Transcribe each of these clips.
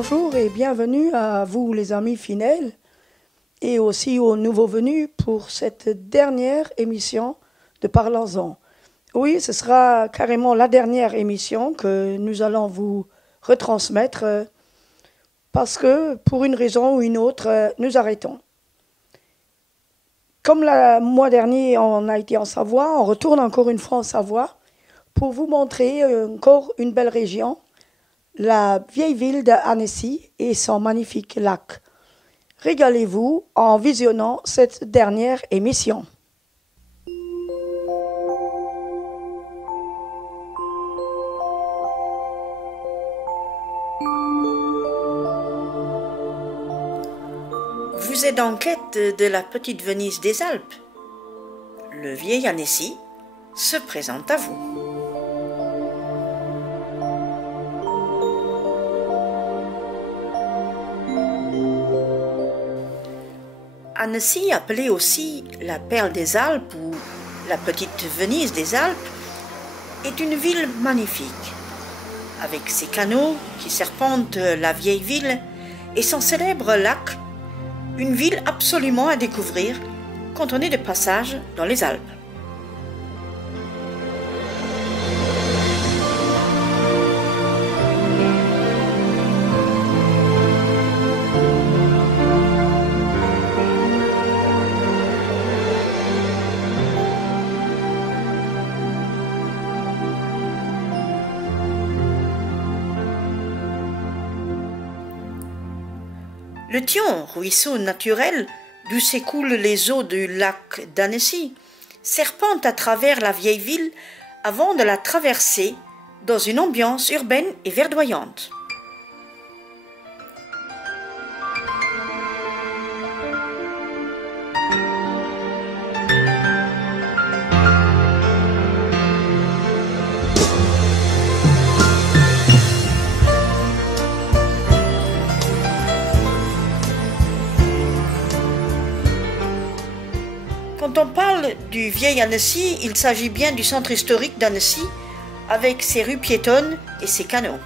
bonjour et bienvenue à vous les amis fidèles et aussi aux nouveaux venus pour cette dernière émission de Parlons-en. Oui, ce sera carrément la dernière émission que nous allons vous retransmettre parce que pour une raison ou une autre, nous arrêtons. Comme le mois dernier, on a été en Savoie, on retourne encore une fois en Savoie pour vous montrer encore une belle région, la vieille ville d'Annecy et son magnifique lac. Régalez-vous en visionnant cette dernière émission. Vous êtes en quête de la petite Venise des Alpes. Le vieil Annecy se présente à vous. Annecy, appelée aussi la perle des Alpes ou la petite Venise des Alpes, est une ville magnifique, avec ses canaux qui serpentent la vieille ville et son célèbre lac, une ville absolument à découvrir quand on est de passage dans les Alpes. Le Thion, ruisseau naturel d'où s'écoulent les eaux du lac d'Annecy, serpente à travers la vieille ville avant de la traverser dans une ambiance urbaine et verdoyante. Quand on parle du vieil Annecy, il s'agit bien du centre historique d'Annecy, avec ses rues piétonnes et ses canaux.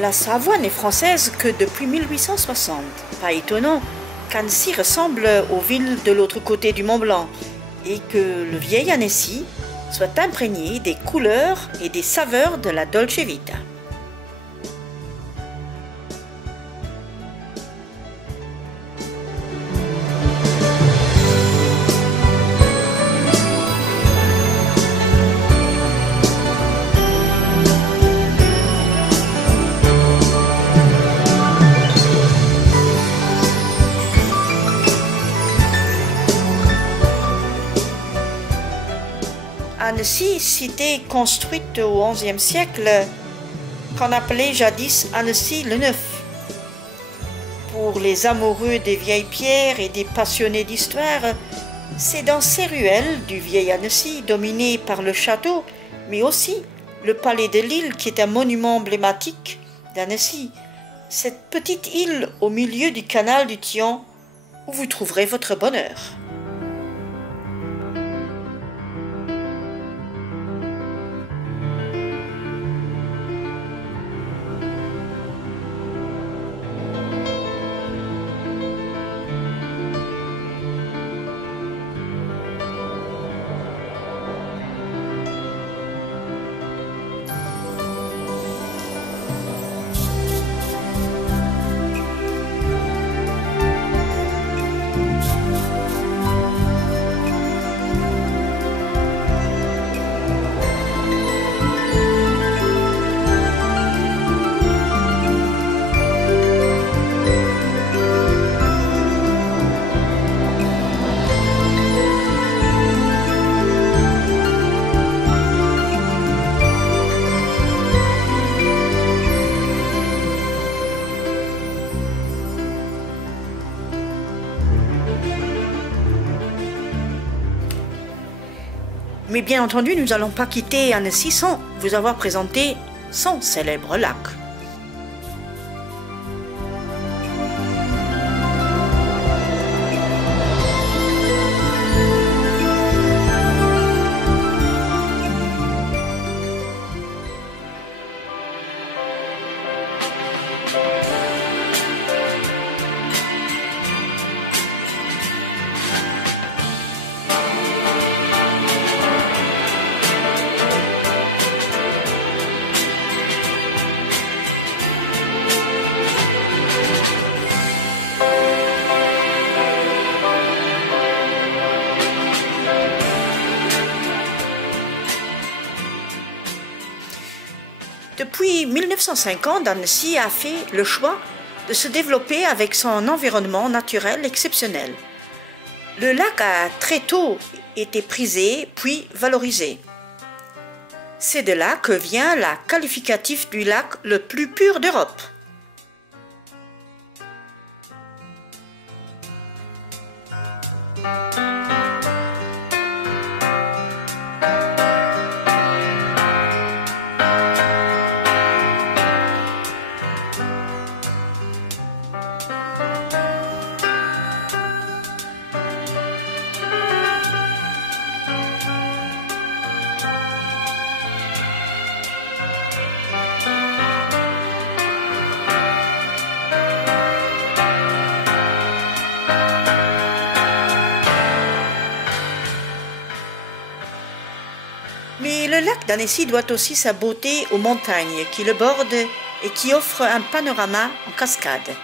La Savoie n'est française que depuis 1860. Pas étonnant qu'Annecy ressemble aux villes de l'autre côté du Mont Blanc et que le vieil Annecy soit imprégné des couleurs et des saveurs de la Dolce Vita. Annecy, cité construite au XIe siècle, qu'on appelait jadis Annecy le Neuf. Pour les amoureux des vieilles pierres et des passionnés d'histoire, c'est dans ces ruelles du vieil Annecy, dominé par le château, mais aussi le palais de l'île qui est un monument emblématique d'Annecy, cette petite île au milieu du canal du Thion, où vous trouverez votre bonheur. Mais bien entendu, nous n'allons pas quitter Annecy sans vous avoir présenté son célèbre lac. Depuis 1950, Annecy a fait le choix de se développer avec son environnement naturel exceptionnel. Le lac a très tôt été prisé puis valorisé. C'est de là que vient la qualificatif du lac le plus pur d'Europe. Mais le lac d'Annecy doit aussi sa beauté aux montagnes qui le bordent et qui offrent un panorama en cascade.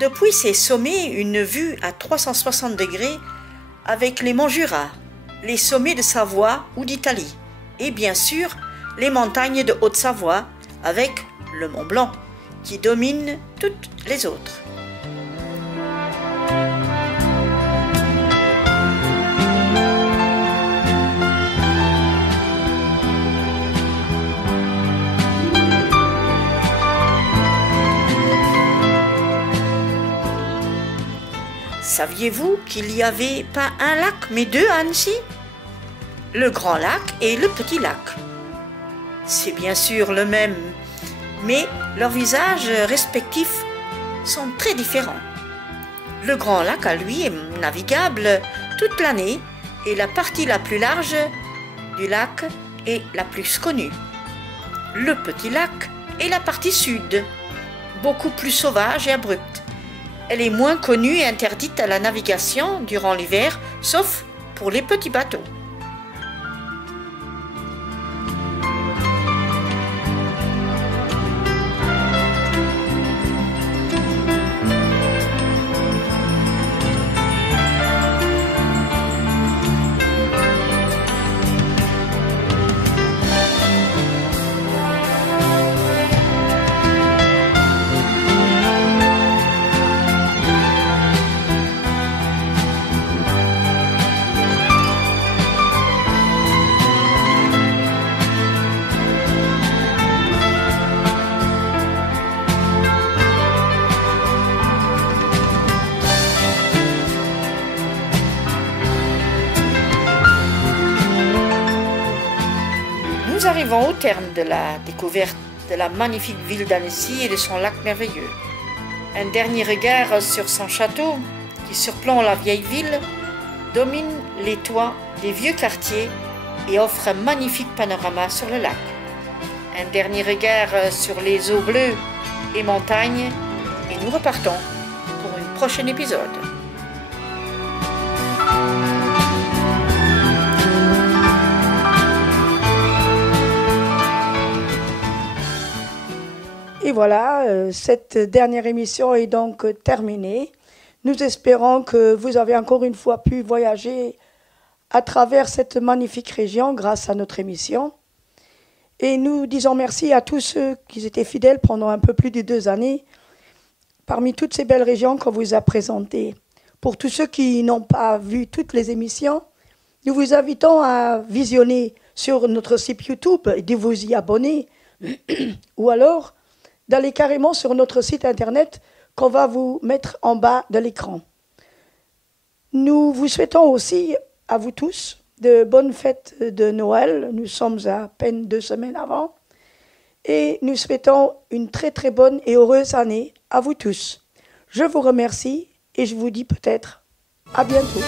Depuis ses sommets, une vue à 360 degrés avec les monts Jura, les sommets de Savoie ou d'Italie et bien sûr les montagnes de Haute-Savoie avec le Mont Blanc qui domine toutes les autres. Saviez-vous qu'il n'y avait pas un lac mais deux à Annecy? Le Grand Lac et le Petit Lac. C'est bien sûr le même, mais leurs visages respectifs sont très différents. Le Grand Lac à lui est navigable toute l'année et la partie la plus large du lac est la plus connue. Le Petit Lac est la partie sud, beaucoup plus sauvage et abrupte. Elle est moins connue et interdite à la navigation durant l'hiver, sauf pour les petits bateaux. Nous arrivons au terme de la découverte de la magnifique ville d'Annecy et de son lac merveilleux. Un dernier regard sur son château, qui surplombe la vieille ville, domine les toits des vieux quartiers et offre un magnifique panorama sur le lac. Un dernier regard sur les eaux bleues et montagnes, et nous repartons pour un prochain épisode. Et voilà, cette dernière émission est donc terminée. Nous espérons que vous avez encore une fois pu voyager à travers cette magnifique région grâce à notre émission. Et nous disons merci à tous ceux qui étaient fidèles pendant un peu plus de 2 années parmi toutes ces belles régions qu'on vous a présentées. Pour tous ceux qui n'ont pas vu toutes les émissions, nous vous invitons à visionner sur notre site YouTube et de vous y abonner ou alors d'aller carrément sur notre site internet qu'on va vous mettre en bas de l'écran. Nous vous souhaitons aussi à vous tous de bonnes fêtes de Noël. Nous sommes à peine 2 semaines avant. Et nous souhaitons une très très bonne et heureuse année à vous tous. Je vous remercie et je vous dis peut-être à bientôt.